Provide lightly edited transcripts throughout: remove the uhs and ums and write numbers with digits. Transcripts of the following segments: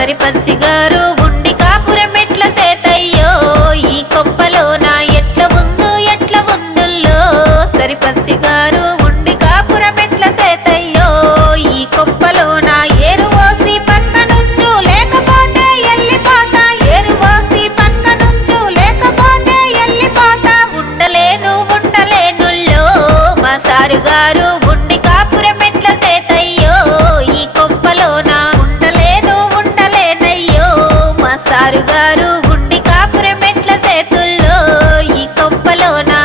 సరిపంచి గారు ఉండి కాపురం ఎట్ల సేతయ్యో ఈ కొంపలో నా ఎట్ల ముందుల్లో సరిపంచి గారు ఉండి కాపురం ఎట్ల సేతయ్యో ఈ కొంపలో నా ఏరు ఓసి పక్క నుంచు లేకపోతే ఎల్లిపోతా ఏరు ఓసి పక్క నుంచు లేకపోతే ఎల్లిపోతా ఉండలేనుల్లో మా సారు గారు ఉండి కాపురం ఎట్ల సేతయ్యో ఈ కొంపలో నా ఉండలేనయ్యో మా సారు గారు ఉండి కాపురం ఎట్ల సేతుల్లో ఈ కొంపలోనా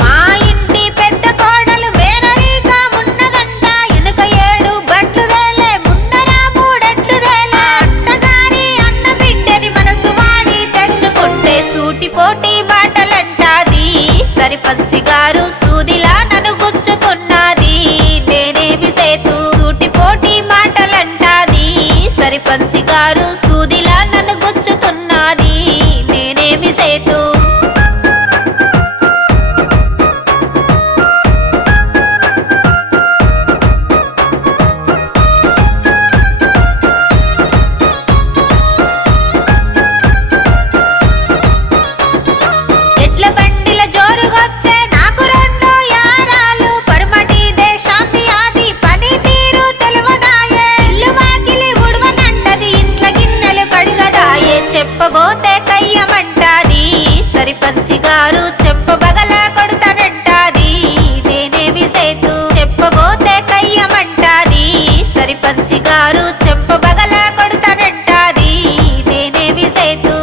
మా ఇంటి పెద్ద కోడలు మేనరీగా ఉన్నదంట ఎనుక 7 బండ్లు దేలే ముందర 3 ఎడ్లు దేలే అత్తగారి అన్న బిడ్డని మనసు వాడి తెచ్చుకుంటే సూటి పోటీ మాటలంటాది సరిపంచి గారు సూదిలా నన్ను గుచ్చుతున్నది నేనేమి సేతు సూటి పోటీ మాటలంటాది సరిపంచి గారు సూదిలా నన్ను గుచ్చుతున్నది నేనేమి సేతు ఎట్ల బండిల జోరుగొచ్చే నాకు 2 యారాలు పరమటి దేశాంతి ఆది పని తీరు తెలువదాయే ఇల్లు వాకిలి ఉడవనంటది ఇంట్ల గిన్నెలు కడుగదాయే చెప్పబోతే కయ్యమంటాది సరిపంచి గారు చెప్పబగల కొడతానంటాది నేనేమి సేతు చెప్పబోతే కయ్యమంటాది సరిపంచి గారు చెప్పబగల కొడతానంటాది నేనేమి సేతు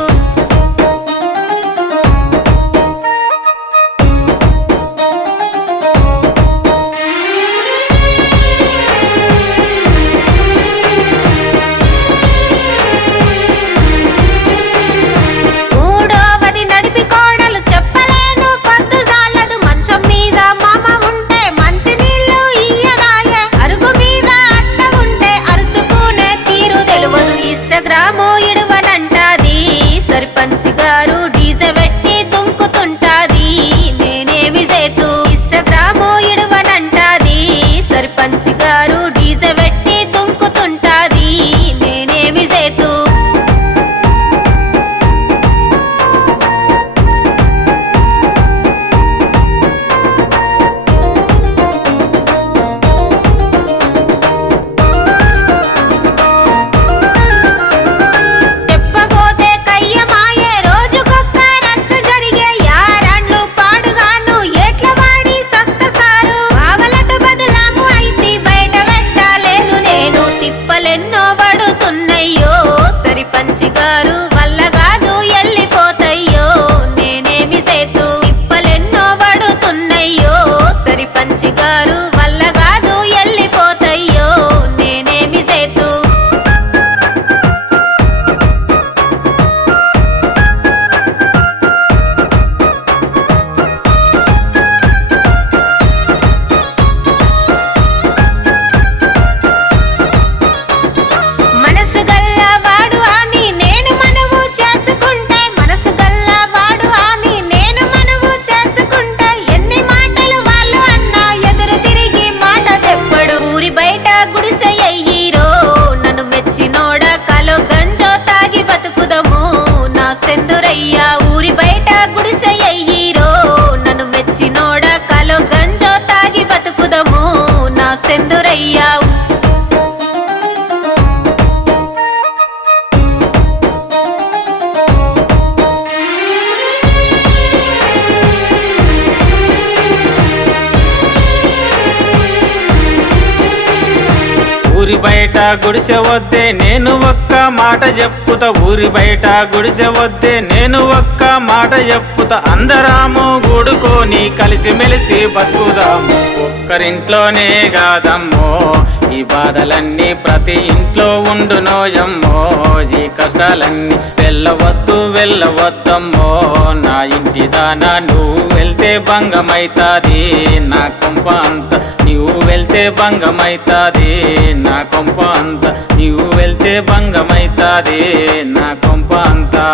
మూడోవది నడిపి కోడలు చెప్పలేను పొద్దు సాలదు మంచం మీద మామ ఉంటే మంచి నీళ్లు ఇయ్యరాయే అరుగు మీద అత్త ఉంటే అరుసుకునే తీరు తెలువదు ఇన్స్టాగ్రాము ఇడువనంటాది సరిపంచి గారు డీజే పెట్టి దుంకుతుంటాది నేనేమి సేతు ఇన్స్టాగ్రాము ఇడువనంటాది సరిపంచి గారు డీజే పెట్టి దుంకుతుంటాది నేనేమి సేతు చెప్పబోతే కయ్యమాయే రోజుకొక్క రచ్చ జరిగే యారాన్లు పాడుగాను ఎట్ల వాడి సస్త సారు బావలతో బదలాము అయితే బయట పెట్టలేను నేను తిప్పలెన్నో పడుతున్నయ్యో సరిపంచి గారు వల్ల కాదు ఎల్లిపోతయ్యో నేనేమి సేతు తిప్పలెన్నో పడుతున్నయ్యో సరిపంచి గారు వల్ల కాదు ఎల్లిపోతయ్యో నేనేమి సేతు మనసు గల్లవాడు అని నేను మనవు చేసుకుంటే మనసు గల్లవాడు అని నేను మనవు చేసుకుంటే ఎన్ని మాటలు వాళ్ళు అన్నా ఎదురు తిరిగి మాట చెప్పడు ఊరి బయట గుడిసె అయ్యిరో నన్ను మెచ్చినోడ కలో గంజో తాగి బతుకుదము నా సెందురయ్యా ఊరి బయట గుడిసె అయ్యిరో నన్ను మెచ్చినోడ కలో గంజో తాగి బతుకుదము నా సెందురయ్యా ఊరి బయట గుడిసె వద్దే నేను ఒక్క మాట చెప్పుతా ఊరి బయట గుడిసె వద్దే నేను ఒక్క మాట చెప్పుతా అందరాము గూడుకొని కలిసిమెలిసి బతుకుదాము ఒక్కరింట్లోనే కాదమ్మో ఈ బాధలన్నీ ప్రతి ఇంట్లో ఉండునోయమ్మో ఈ కష్టాలన్నీ వెళ్ళవద్దమ్మో నా ఇంటి దానా నువ్వు వెళ్తే భంగమైతాది నా కొంప అంత నువ్వు వెళ్తే భంగమైతాది నా కొంప అంత నువ్వు వెళ్తే వెళ్తే భంగమైతాది నా కొంప అంతా